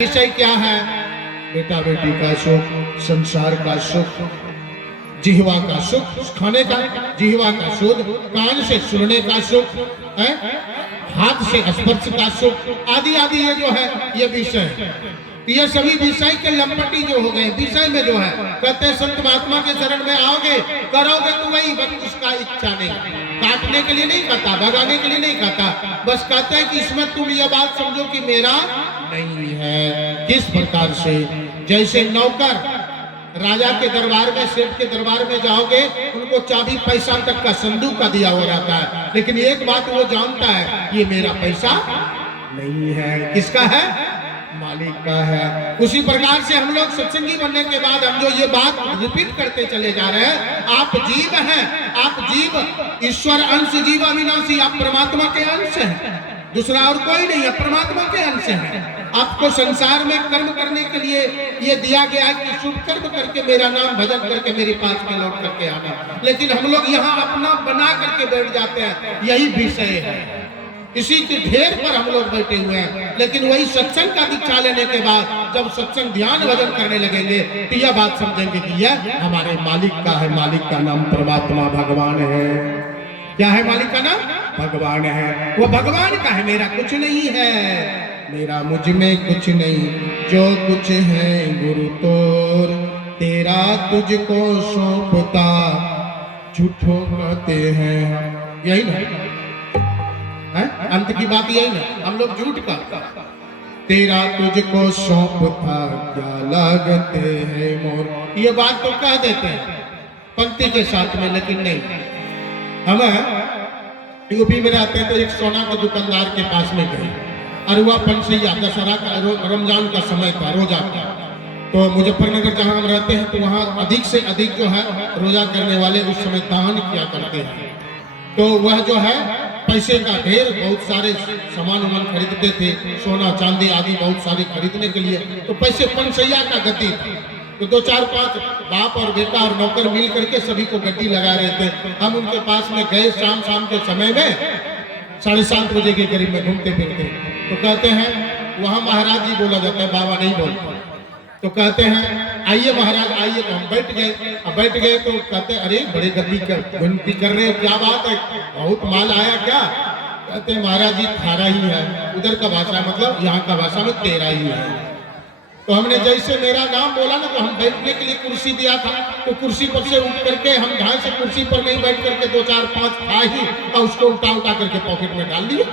विषय क्या है? बेटा बेटी का सुख, संसार का सुख, जिह्वा का सुख, खाने का, जिह्वा का सुख, कान से सुनने का सुख है, हाथ से स्पर्श का सुख, आदि आदि ये जो है ये विषय है। ये सभी विषय के लंपटी जो हो गए, विषय में जो है कहते हैं संत महात्मा के शरण में आओगे, करोगे तो वही, बस उसका इच्छा नहीं, काटने के लिए नहीं कहता, भगाने के लिए नहीं कहता, बस कहते हैं कि इसमें तुम ये बात समझो कि मेरा नहीं है। किस प्रकार से? जैसे नौकर राजा के दरबार में, सेठ के दरबार में जाओगे, उनको चाबी पैसा तक का संदूक का दिया हुआ रहता है, लेकिन एक बात वो जानता है, ये मेरा पैसा नहीं है। किसका है? मालिक का है। उसी प्रकार से हम लोग सत्संगी बनने के बाद हम जो ये बात रिपीट करते चले जा रहे हैं, आप जीव हैं, आप जीव, ईश्वर अंश जीव अविनाशी, आप परमात्मा के अंश हैं, दूसरा और कोई नहीं है, परमात्मा के अंश है। आपको संसार में कर्म करने के लिए ये दिया गया है कि शुभ कर्म करके मेरा नाम भजन करके मेरे पास में लौट करके आना, लेकिन हम लोग यहाँ अपना बना करके बैठ जाते हैं, यही विषय है, इसी के ढेर पर हम लोग बैठे हुए हैं। लेकिन वही सत्संग का दीक्षा लेने के बाद जब सत्संग ध्यान भजन करने लगेंगे तो यह बात समझेंगे कि यह हमारे मालिक का है, मालिक का नाम परमात्मा भगवान है। क्या है? मालिक का नाम भगवान है, वो भगवान का है, मेरा कुछ नहीं है, मेरा मुझ में कुछ नहीं, जो कुछ है गुरु तोर, तेरा तुझको सौंपता, झूठों कहते हैं, यही ना है? अंत की बात यही ना, हम लोग झूठ का, तेरा तुझको सौंपता क्या लागते हैं मोर, ये बात तो कह देते हैं पंक्ति के साथ में, लेकिन नहीं। हम यूपी में रहते हैं तो एक सोना के दुकानदार के पास में गए, अरुआ पंसैया, दशहरा का, रमजान का समय था, रोजा का, तो मुजफ्फरनगर जहां हम रहते हैं तो वहां अधिक से अधिक जो है रोजा करने वाले उस समय दान किया करते हैं। तो वह जो है पैसे का ढेर, बहुत सारे सामान वामान खरीदते थे, सोना चांदी आदि बहुत सारे खरीदने के लिए, तो पैसे पंसैया का गति थी, तो 2-4-5 बाप और बेटा और नौकर मिल करके सभी को गड्डी लगा रहे थे। हम उनके पास में गए शाम के समय में 7:30 बजे के करीब में घूमते फिरते, तो कहते हैं वहां महाराज जी बोला जाता है, बाबा नहीं बोलते, तो कहते हैं आइए महाराज आइए, तो हम बैठ गए। अब बैठ गए तो कहते अरे बड़े गद्दी विनती कर रहे हो, क्या बात है, बहुत माल आया क्या? कहते महाराज जी थारा ही है, उधर का भाषा मतलब यहाँ का भाषा में तेरा ही है। तो हमने जैसे मेरा नाम बोला ना, तो हम बैठने के लिए कुर्सी दिया था, तो कुर्सी पर से उठ करके हम ढाई से कुर्सी पर नहीं बैठ करके 2-4-5 खा ही और उसको उठा करके पॉकेट में डाल दिया,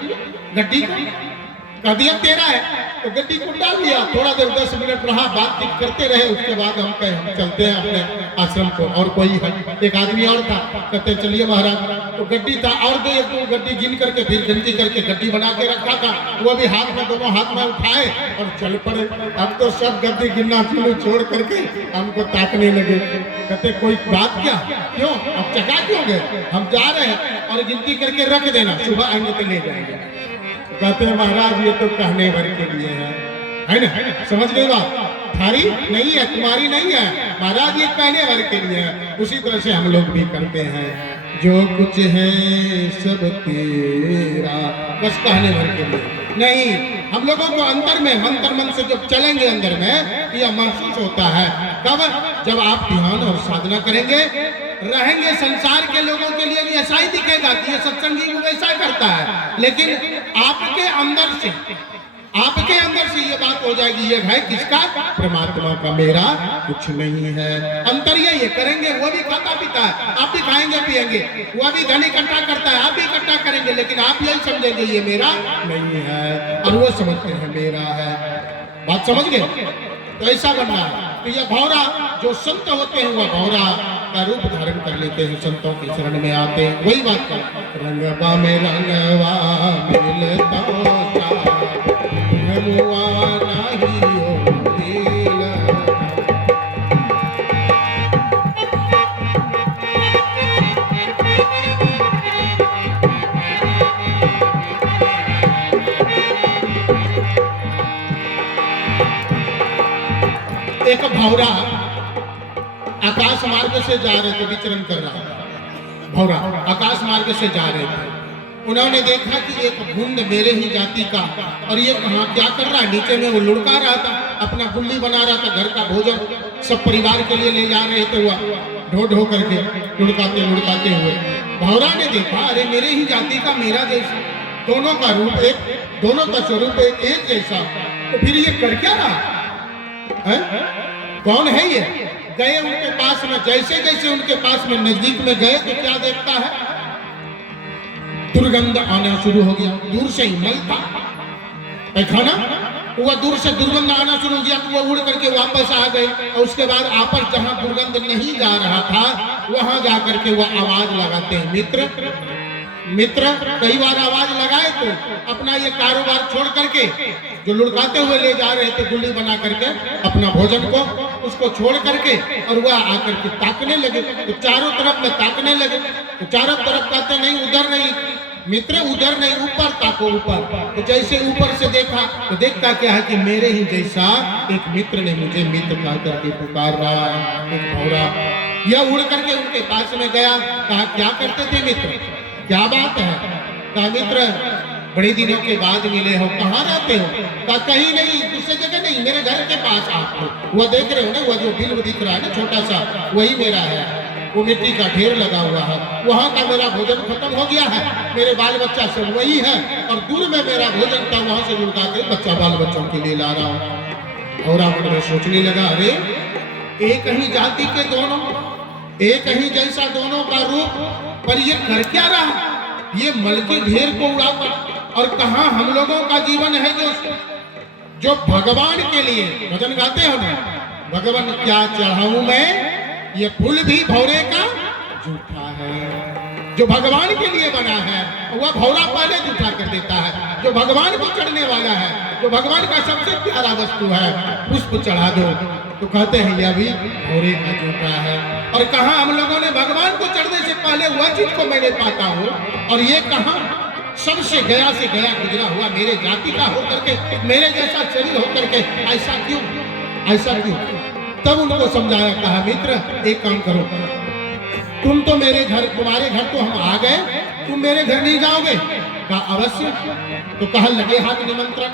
गड्डी को कह दिया तेरा है, तो गड्डी को डाल दिया। थोड़ा देर 10 मिनट रहा, बातचीत करते रहे, उसके बाद हम कहे हम चलते हैं अपने आश्रम को, और कोई है, एक आदमी और था, कहते चलिए महाराज, तो गड्डी था और दो गड्डी गिन करके फिर गिनती करके गड्डी बना के रखा था, वो भी हाथ में, दोनों हाथ में उठाए और चल पड़े। अब तो सब गड्डी गिनना शुरू छोड़ करके हमको ताकने लगे, कहते कोई बात क्या, क्यों अब चका क्यों गए, हम जा रहे हैं और गिनती करके रख देना, सुबह आएंगे तो ले जाएंगे। कहते हैं महाराज ये तो कहने भर के लिए है ना, समझ गई बात, थारी नहीं है, तुम्हारी नहीं है, महाराज ये कहने भर के लिए है। उसी तरह से हम लोग भी करते हैं, जो कुछ है सब तेरा, बस कहने भर के लिए नहीं। हम लोगों को अंदर में मंत्र मन से जब चलेंगे अंदर में, यह महसूस होता है कब, जब आप ध्यान और साधना करेंगे, रहेंगे। संसार के लोगों के लिए भी ऐसा ही दिखेगा कि ये सत्संगी वैसा करता है, लेकिन आपके अंदर से ये बात हो जाएगी, ये है किसका? परमात्मा का, मेरा कुछ नहीं है। अंतर ये करेंगे, वो भी खाता पीता है, आप भी खाएंगे पिएंगे, वो भी धन इकट्ठा करता है, आप भी इकट्ठा करेंगे, लेकिन आप यही समझेंगे ये मेरा नहीं है, और वो समझते हैं मेरा है। बात समझ गए? तो ऐसा बनना है। तो यह भौरा जो संत होते हैं वह भौरा का रूप धारण कर लेते हैं, संतों की शरण में आते हैं। वही बात का रंगवा में रंगवा मिलता एक भौरा आकाश मार्ग से जा रहे थे, विचरण कर रहा था, भौरा आकाश मार्ग से जा रहे थे, उन्होंने देखा कि एक भूंड मेरे ही जाति का, और ये कहाँ क्या कर रहा है, नीचे में वो लुढ़का रहा था, अपना गुल्ली बना रहा था, घर का भोजन सब परिवार के लिए ले जा रहे थे, हुआ ढो ढो करके लुढ़काते लुढ़काते हुए। भौरा ने देखा, अरे मेरे ही जाति का, मेरा जैसा, दोनों का रूप एक, दोनों का स्वरूप एक जैसा, तो फिर ये कर क्या रहा है? कौन है ये? गए उनके पास में, जैसे जैसे उनके पास में नजदीक में गए तो क्या देखता है, दुर्गंध आना शुरू हो गया। दूर से ही मल था, पैखाना हुआ, दूर से दुर्गंध आना शुरू हो गया, तो वो उड़ करके वापस आ गए। और उसके बाद आपस जहां दुर्गंध नहीं जा रहा था वहां जा करके वो आवाज लगाते हैं, मित्र मित्र। कई बार आवाज लगाए तो अपना ये कारोबार छोड़ करके, जो लुढ़काते हुए ले जा रहे थे गुल्ली बना करके अपना भोजन को, उसको छोड़ करके, और वह आकर के ताकने लगे, तो चारों तरफ में ताकने लगे। तो चारों तरफ कहते नहीं, उधर नहीं मित्र, उधर नहीं, ऊपर ताको, ऊपर। तो जैसे ऊपर से देखा तो देखता क्या है कि मेरे ही जैसा एक मित्र ने मुझे मित्र कह करके पुकार रहा है, एक भौरा। यह उड़ करके उनके पास में गया, कहा क्या करते थे मित्र, क्या बात है? कहा मित्र बड़े दिनों के बाद मिले हो, कहाँ रहते हो? कहा कहीं नहीं, दूसरी जगह नहीं, मेरे घर के पास आप हो। वह देख रहे हो ना, वह जो बिल्व दिख रहा है ना छोटा सा, वही मेरा है। वो मिट्टी का ढेर लगा हुआ है, वहां का मेरा भोजन खत्म हो गया है, मेरे बाल बच्चा सब वही है, और दूर में मेरा भोजन था, वहां से लुढ़का कर बच्चा बाल बच्चों के लिए ला रहा हूँ। और आप सोचने लगा, अरे एक ही जाति के दोनों, एक ही जैसा दोनों का रूप, पर ये कर क्या रहा, ये मल के ढेर को उड़ाता। और कहाँ हम लोगों का जीवन है जो भगवान के लिए भजन गाते हो ना, भगवान क्या चढ़ाऊं मैं, ये फूल भी भौरे का जूठा है। जो भगवान के लिए बना है वह भौरा पहले जूठा कर देता है। जो भगवान को चढ़ने वाला है, जो भगवान का सबसे प्यारा वस्तु है, पुष्प चढ़ा दो तो कहते हैं यह भी भौरे का जूठा है। और कहा हम लोगों ने भगवान को चढ़ने से पहले वह चीज को मैंने पाता हूँ, और ये कहा सबसे गया से गया गुजरा हुआ, मेरे जाति का होकर के, मेरे जैसा शरीर होकर के, ऐसा क्यों, ऐसा क्यों? तब उनको समझाया, कहा मित्र एक काम करो, तुम तो मेरे घर, तुम्हारे घर तो हम आ गए, तुम मेरे घर नहीं जाओगे? कहा अवश्य। तो कहा लगे हाथ निमंत्रण,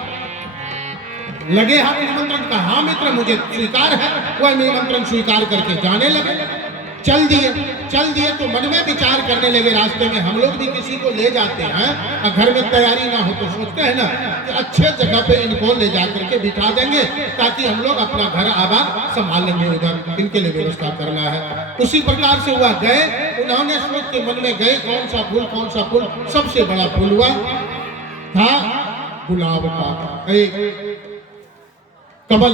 लगे हाथ निमंत्रण। कहा हाँ मित्र मुझे स्वीकार है। वह निमंत्रण स्वीकार करके जाने लगे। चल दिए तो मन में विचार करने लगे, रास्ते में हम लोग भी किसी को ले जाते हैं, घर में तैयारी ना हो तो सोचते हैं ना कि अच्छे जगह पे इनको ले जा करके बिठा देंगे, ताकि हम लोग अपना घर आबाद संभाल लेंगे, उधर इनके लिए व्यवस्था करना है। उसी प्रकार से हुआ, गए, उन्होंने सोच के मन में गए, कौन सा फूल, सबसे बड़ा फूल हुआ था गुलाब का, कमल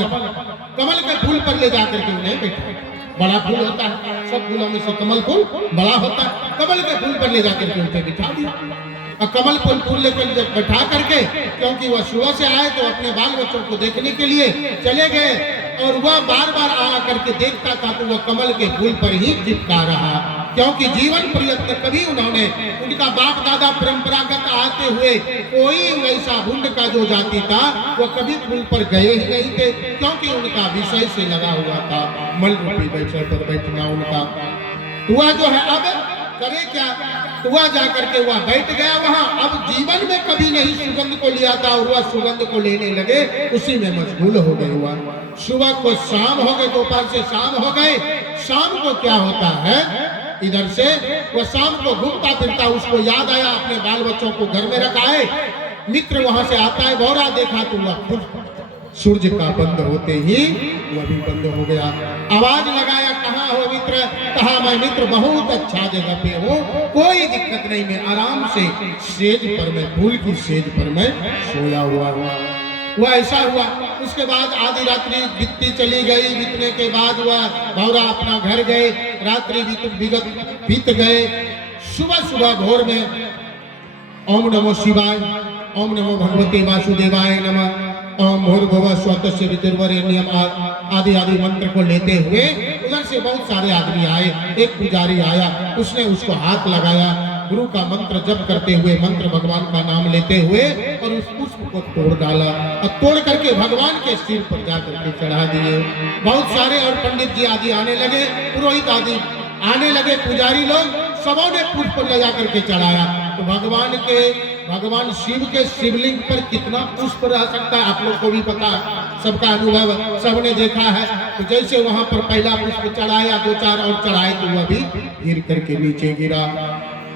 के फूल पर ले जाकर के उन्हें बैठा। बड़ा फूल होता है, सब फूलों में से कमल फूल बड़ा होता है, कमल के फूल पर ले जाकर के उनके बिठा दिया। और कमल फूल लेकर जब बैठा करके, क्योंकि वह सुबह से आए तो अपने बाल बच्चों को देखने के लिए चले गए, और वह बार बार आ करके देखता था तो वह कमल के फूल पर ही चिपका रहा, क्योंकि जीवन प्रयत्न कभी उन्होंने, उनका बाप दादा परंपरागत आते हुए कोई वैसा भूंड का जो जाति था वह कभी फूल पर गए ही नहीं थे, क्योंकि उनका विषय से लगा हुआ था, मल रूपी बैठे पर बैठना उनका। वह जो है अब करे क्या, तो वह जाकर के वह बैठ गया वहां। अब जीवन में कभी नहीं सुगंध को लिया था, और वह सुगंध को लेने लगे, उसी में मशगूल हो गए। हुआ सुबह को शाम हो गए, दोपहर से शाम हो गए। शाम को क्या होता है, इधर से वह शाम को घूमता फिरता, उसको याद आया अपने बाल बच्चों को घर में रखा है। मित्र वहां से आता है, भौरा देखा तो वह सूर्य का बंद होते ही वह भी बंद हो गया। आवाज लगाया, कहाँ हो मित्र? कहा मैं मित्र बहुत अच्छा जगह पे हूँ, कोई दिक्कत नहीं, मैं आराम से सेज पर, मैं फूल की सेज पर मैं सोया हुआ हूँ। वह ऐसा हुआ। उसके बाद आधी रात्रि बीतती चली गई। बीतने के बाद वह भौरा अपना घर गए, रात्रि बीत गए। सुबह भोर में ओम नमो शिवाय, ओम नमो भगवते वासुदेवाय नमः, ओम भूर्भुवः स्वः तस्य वितुर्वरेण्यम आदि मंत्र को लेते हुए उधर से बहुत सारे आदमी आए। एक पुजारी आया, उसने उसको हाथ लगाया, गुरु का मंत्र जप करते हुए, मंत्र भगवान का नाम लेते हुए, और उस पुष्प को तोड़ डाला, और तोड़ करके भगवान के सिर पर जाकर के चढ़ा दिए। बहुत सारे और पंडित जी आदि आने लगे, पुरोहित आदि आने लगे, पुजारी लोग सबों ने पुष्प ले जाकर के चढ़ाया। तो भगवान शिव के शिवलिंग पर कितना पुष्प रह सकता है आप लोग को भी पता है, सबका अनुभव सबने देखा है। तो जैसे वहां पर पहला पुष्प चढ़ाया, 2-4 और चढ़ाए तो वह भी गिर करके नीचे गिरा।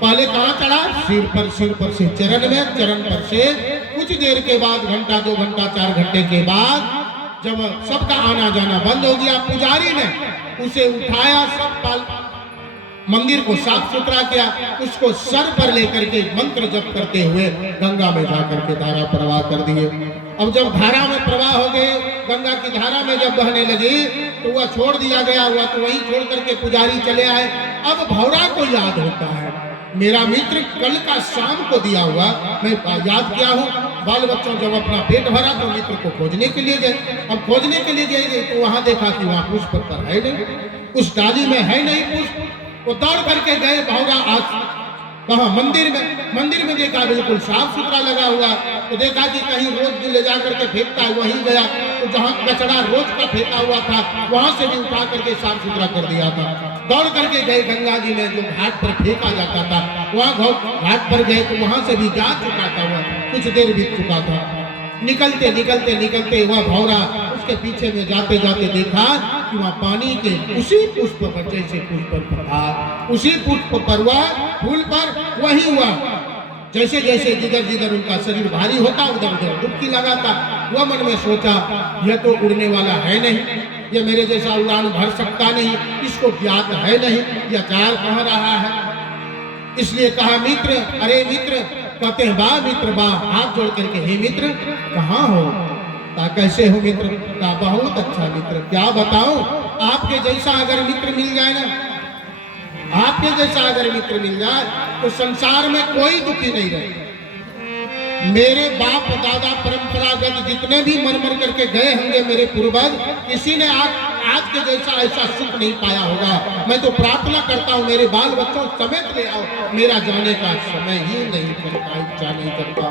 पहले कहाँ चढ़ा? सिर पर से चरण पर से कुछ देर के बाद, घंटा 2 घंटा 4 घंटे के बाद जब सबका आना जाना बंद हो गया, पुजारी ने उसे उठाया, सब मंदिर को साफ सुथरा किया, उसको सर पर लेकर के मंत्र जप करते हुए गंगा में जाकर के धारा प्रवाह कर दिए। अब जब धारा में प्रवाह हो गए, गंगा की धारा में जब बहने लगी तो वह छोड़ दिया गया, हुआ तो वहीं छोड़ करके पुजारी चले आए। अब भौरा को याद होता है, मेरा मित्र कल का शाम को दिया हुआ मैं याद किया हूँ। बाल बच्चों जब अपना पेट भरा तो मित्र को खोजने के लिए गए। अब खोजने के लिए गए तो वहां देखा कि वहां पुष्प पर है नहीं, उस डाली में है नहीं पुष्प। वो दौड़ करके गए भौरा, आज कहा मंदिर में देखा बिल्कुल साफ सुथरा लगा हुआ, तो देखा कि कहीं रोज ले जा करके फेंकता है, वहीं गया तो जहाँ कचरा रोज का फेंका हुआ था वहां से भी उठा करके साफ सुथरा कर दिया था। दौड़ करके गए गंगा जी में जो घाट पर फेंका जाता था, वहाँ घाट पर गए तो वहां से भी जा चुका था, वह कुछ देर बीत चुका था। निकलते वह भौरा उसके पीछे में जाते देखा कि वहाँ पानी के उसी पुष्प पर, जैसे पुष्प पर था उसी पुष्प पर वह फूल पर वही हुआ, जैसे जिधर उनका शरीर भारी होता उधर डुबकी लगाता। वह मन में सोचा यह तो उड़ने वाला है नहीं, यह मेरे जैसा उड़ान भर सकता नहीं, इसको ज्ञात है नहीं यह चाल कह रहा है। इसलिए कहा मित्र, अरे मित्र, कहते हैं बा मित्र बा, हाथ जोड़ करके, हे मित्र कहाँ हो? कैसे हो मित्र? का बहुत अच्छा मित्र, क्या बताऊं, आपके जैसा अगर मित्र मिल जाए ना, आपके जैसा अगर मित्र मिल जाए तो संसार में कोई दुखी नहीं रहे। मेरे बाप दादा परंपरागत जितने भी मर करके गए होंगे मेरे पूर्वज, किसी ने आज के जैसा ऐसा सुख नहीं पाया होगा। मैं तो प्रार्थना करता हूँ मेरे बाल बच्चों समेत ले आओ, मेरा जाने का समय ही नहीं करता, इच्छा नहीं करता,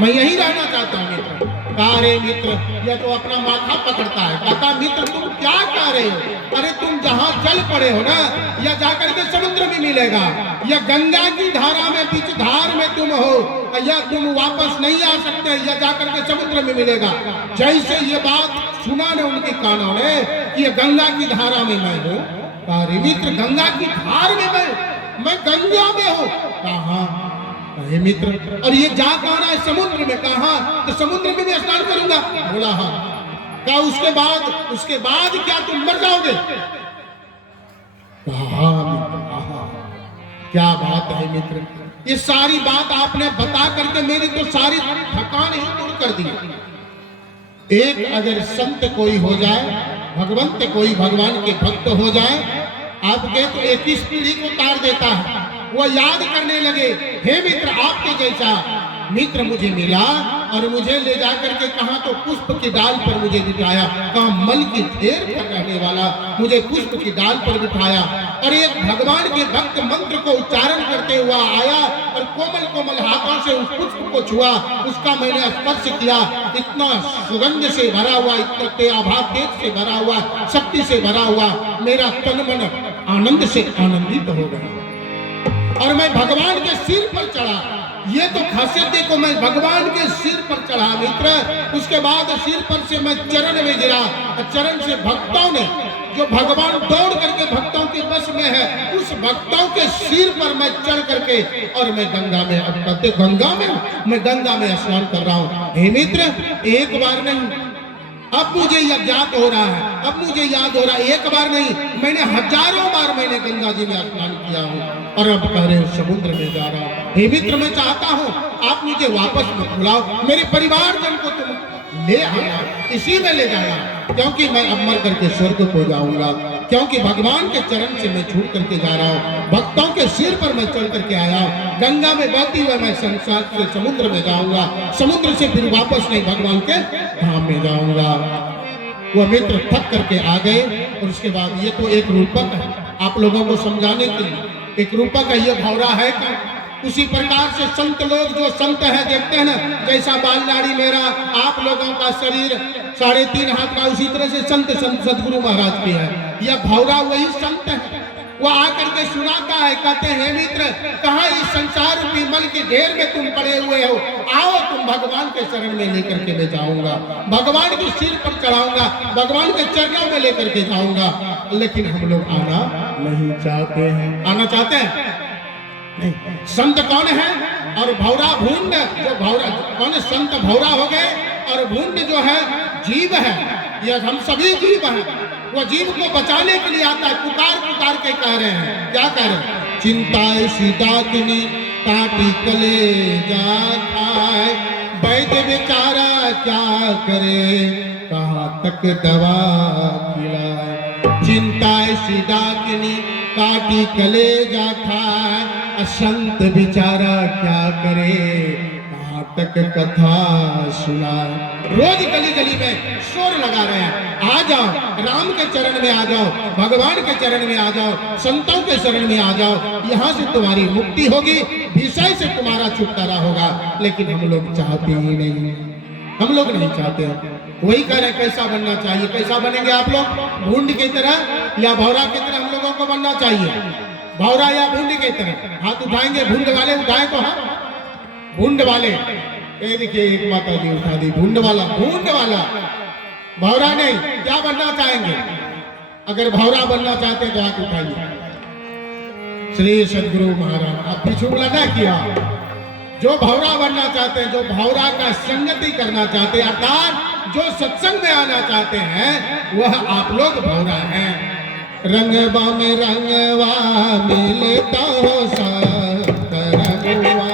मैं यही रहना चाहता हूँ मित्र। अरे मित्र, यह तो अपना माथा पकड़ता है, कहता मित्र तुम क्या कह रहे हो? अरे तुम जहाँ चल पड़े हो ना, या जाकर के समुद्र में मिलेगा, या गंगा की धारा में बीच धार में तुम हो, या तुम वापस नहीं आ सकते, या जाकर के समुद्र में मिलेगा। जैसे ये बात सुना ने उनके कानों ने कि ये गंगा की धारा में मैं हूँ, अरे मित्र गंगा की धार में मैं गंगा में हूँ, कहा हे मित्र, और ये जा कहाँ है? समुद्र में। कहा? तो समुद्र में भी स्नान करूंगा। बोला हाँ। क्या उसके बाद क्या तुम मर जाओगे? कहा क्या बात है मित्र, ये सारी बात आपने बता करके मेरी तो सारी थकान ही दूर कर दी। एक अगर संत कोई हो जाए, भगवंत कोई भगवान के भक्त हो जाए, आपके तो 21 पीढ़ी को तार देता है। वो याद करने लगे, हे मित्र आपके जैसा मित्र मुझे मिला और मुझे ले जाकर के कहा तो पुष्प की डाल पर मुझे बिठाया, कहा मल की ढेर पर रहने वाला मुझे पुष्प की डाल पर बिठाया, और एक भगवान के भक्त मंत्र को उच्चारण करते हुआ आया और कोमल कोमल हाथों से उस पुष्प को छुआ, उसका मैंने स्पर्श किया, इतना सुगंध से भरा हुआ, इतना आभा तेज से भरा हुआ, शक्ति से भरा हुआ, मेरा तन मन आनंद से आनंदित हो गया और मैं भगवान के सिर पर चढ़ा। ये तो खासियत देखो, मैं भगवान के सिर पर चढ़ा मित्र। उसके बाद सिर पर से मैं चरण में गिरा, चरण से भक्तों ने, जो भगवान दौड़ करके भक्तों के बस में है, उस भक्तों के सिर पर मैं चढ़ करके और मैं गंगा में, अब कहते मैं गंगा में स्नान कर रहा हूँ। हे मित्र, एक बार नहीं, अब मुझे यह ज्ञात हो रहा है, अब मुझे याद हो रहा है, एक बार नहीं, मैंने हजारों बार मैंने गंगा जी में स्नान किया हूँ और अब कह रहे समुद्र में जा रहा हूँ। हे मित्र, मैं चाहता हूँ आप मुझे वापस मत बुलाओ, मेरे परिवारजन को तुम ले आना, इसी में ले जाना, क्योंकि मैं अब मर करके स्वर्ग को जाऊंगा, क्योंकि भगवान के चरण से मैं छूट करके जा रहा हूँ, भक्तों के सिर पर मैं चढ़ करके आया हूँ, गंगा में बहती हुई मैं संसार से समुद्र में जाऊंगा, समुद्र से फिर वापस नहीं भगवान के धाम में जाऊंगा। वह मित्र थक करके आ गए और उसके बाद ये तो एक रूपक है, आप लोगों को समझाने के लिए एक रूपक है, ये भौरा है का। उसी प्रकार से संत लोग, जो संत है देखते हैं ना, जैसा बाल दाढ़ी मेरा, आप लोगों का शरीर 3.5 हाथ का, उसी तरह से संत सदगुरु महाराज की है। यह भौरा वही संत है, वो आकर के सुनाता है, कहते हैं मित्र, कहाँ इस संसार रूपी मल के ढेर में तुम पड़े हुए हो, आओ तुम भगवान के शरण में लेकर के मैं जाऊंगा, भगवान के सिर पर चढ़ाऊंगा, भगवान के चरणों में लेकर के जाऊंगा। लेकिन हम लोग आना नहीं चाहते हैं। आना चाहते हैं नहीं। संत कौन है? और भौरा भूंड, जो भौरा कौन है? संत भौरा हो गए, और भूंड जो है जीव है। ये हम सभी जीव हैं। वो जीव को बचाने के लिए आता है, पुकार पुकार के कह रहे हैं। क्या कह रहे हैं? चिंताए सीताकिनी काटी कलेजा खाए, वैद्य बेचारा क्या करे, कहाँ तक दवा खिलाए। चिंताए सीताकिनी काटी कलेजा खाए, संत बेचारा क्या करे, कहाँ तक कथा सुनाए। रोज गली गली में शोर लगा रहे हैं, आ जाओ राम के चरण में आ जाओ, भगवान के चरण में आ जाओ, संतों के शरण में आ जाओ, यहाँ से तुम्हारी मुक्ति होगी, विषय से तुम्हारा छुटकारा होगा। लेकिन हम लोग चाहते ही नहीं, हम लोग नहीं चाहते। वही कह रहे कैसा बनना चाहिए। कैसा बनेंगे आप लोग? भूंड की तरह या भौरा की तरह हम लोगों को बनना चाहिए। भौरा या भूंड की तरह? हाथ उठाएंगे भूंड वाले, उठाए तो हाँ। भूंड वाले, ये देखिए एक माता जी उठा दी, भूंड वाला, भूंड वाला, भौरा नहीं। क्या बनना चाहेंगे? अगर भौरा बनना चाहते तो हाथ उठाइए। श्री सदगुरु महाराज, आप पीछू लगा किया। जो भौरा बनना चाहते हैं, जो भौरा का संगति करना चाहते हैं, अर्थात जो सत्संग में आना चाहते हैं, वह आप लोग भौरा हैं। रंगवा में रंगवा मिलता हो रंगवा,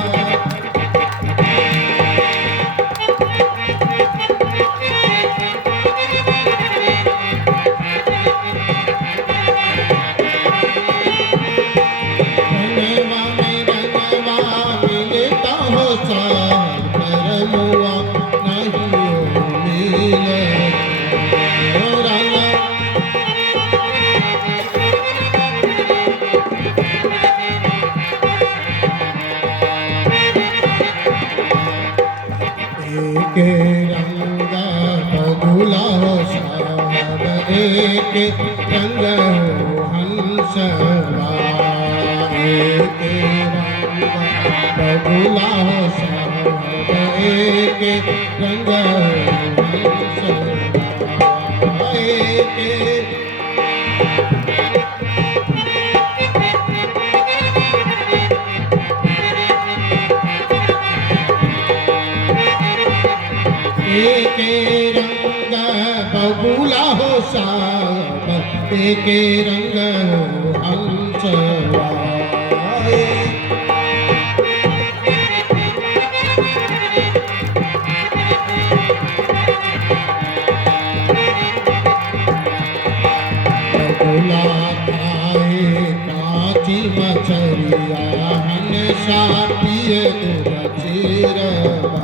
एक रंग हो हंसवा, एक रंग बबुला हो सब, एक रंग हो हंसवा, एक रंग बबूला हो सब, एक रंग हो हंसवा। बबूला खाए काची मछरिया, हंसा पिए दूध चीरवा।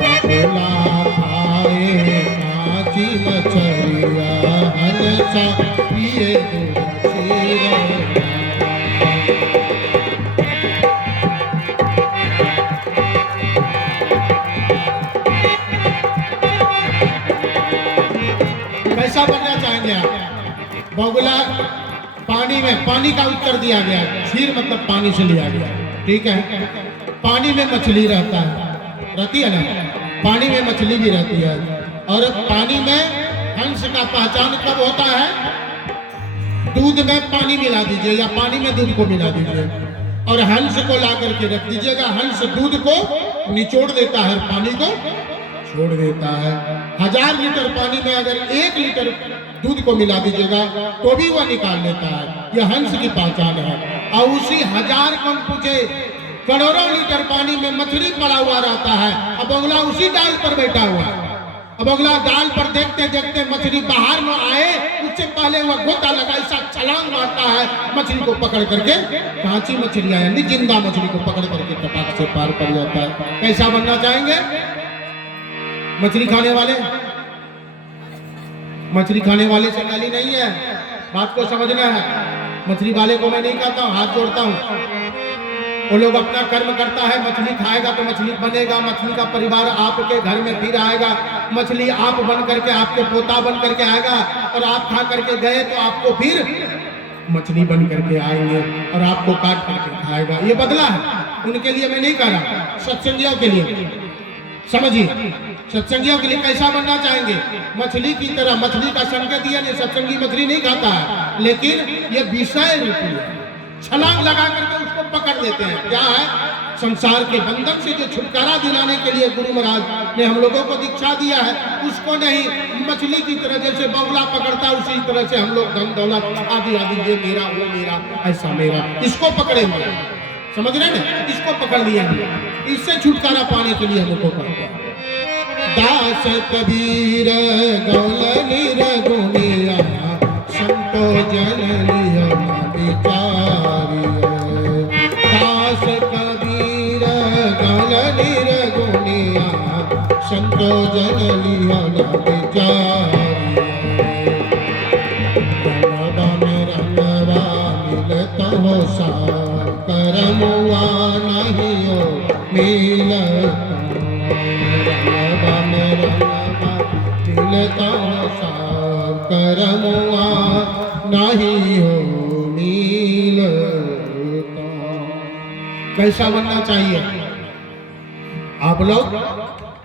बबूला खाए काची मछरिया, हंसा पिए दूध चीरवा। कैसा बनना चाहेंगे आप? बगुला पानी में, पानी का उत्तर दिया गया, क्षीर मतलब पानी से लिया गया, ठीक है। पानी में मछली रहता है, रहती है ना, पानी में मछली भी रहती है। और पानी में हंस का पहचान कब होता है? दूध में पानी मिला दीजिए या पानी में दूध को मिला दीजिए और हंस को ला करके रख दीजिएगा। हंस दूध को निचोड़ देता है, पानी को छोड़ देता है। 1000 लीटर पानी में अगर 1 लीटर दूध को मिला दीजिएगा तो भी वह निकाल लेता है। यह हंस की पहचान है। और उसी 1000 कम पूछे करोड़ों लीटर पानी में मछली पड़ा हुआ रहता है। अब अगला उसी डाल पर बैठा हुआ है। अब अगला डाल पर देखते देखते मछली बाहर न आए उससे पहले वह गोता लगा ऐसा छलांग मारता है, मछली को पकड़ करके, कांची मछली आया नहीं, जिंदा मछली को पकड़ करके टपाक से पार कर जाता है। कैसा बनना चाहेंगे? मछली खाने वाले, मछली खाने वाले से गाली नहीं है, बात को समझना है। मछली वाले को मैं नहीं कहता हूँ, हाथ जोड़ता हूँ। वो लोग अपना कर्म करता है, मछली खाएगा तो मछली बनेगा, मछली का परिवार आपके घर में फिर आएगा, मछली आप बन करके आपके पोता बन करके आएगा और आप खा करके गए तो आपको फिर मछली बन करके आएंगे और आपको काट करके खाएगा। ये बदला है, उनके लिए मैं नहीं कह रहा, सत्संगियों के लिए। समझिए, सत्संगियों के लिए कैसा बनना चाहेंगे? मछली की तरह। मछली का संकेत दिया नहीं, सत्संगी मछली नहीं खाता है, लेकिन ये विषय रूपी है, छलांग लगा करके उसको पकड़ लेते हैं। क्या है? संसार के बंधन से जो छुटकारा दिलाने के लिए गुरु महाराज ने हम लोगों को दीक्षा दिया है, उसको नहीं, मछली की तरह जैसे बगुला पकड़ता है उसी तरह से हम लोग धन दौलत आदि आदि, ये मेरा वो मेरा ऐसा मेरा, इसको पकड़े हुए। समझ रहे ना? इसको पकड़ लिया हमने, इससे छुटकारा पाने के लिए हमको करता है। दास कबीर गौल निरगुनिया संतो जन लिया विचारिया। दास कबीर गौल निरगुनिया संतो जन लिया विचारिया। रंगवा मिलत हो सा करमुआ नहीं हो मिलता। करमुआ नहीं हो मिलता। कैसा बनना चाहिए आप लोग?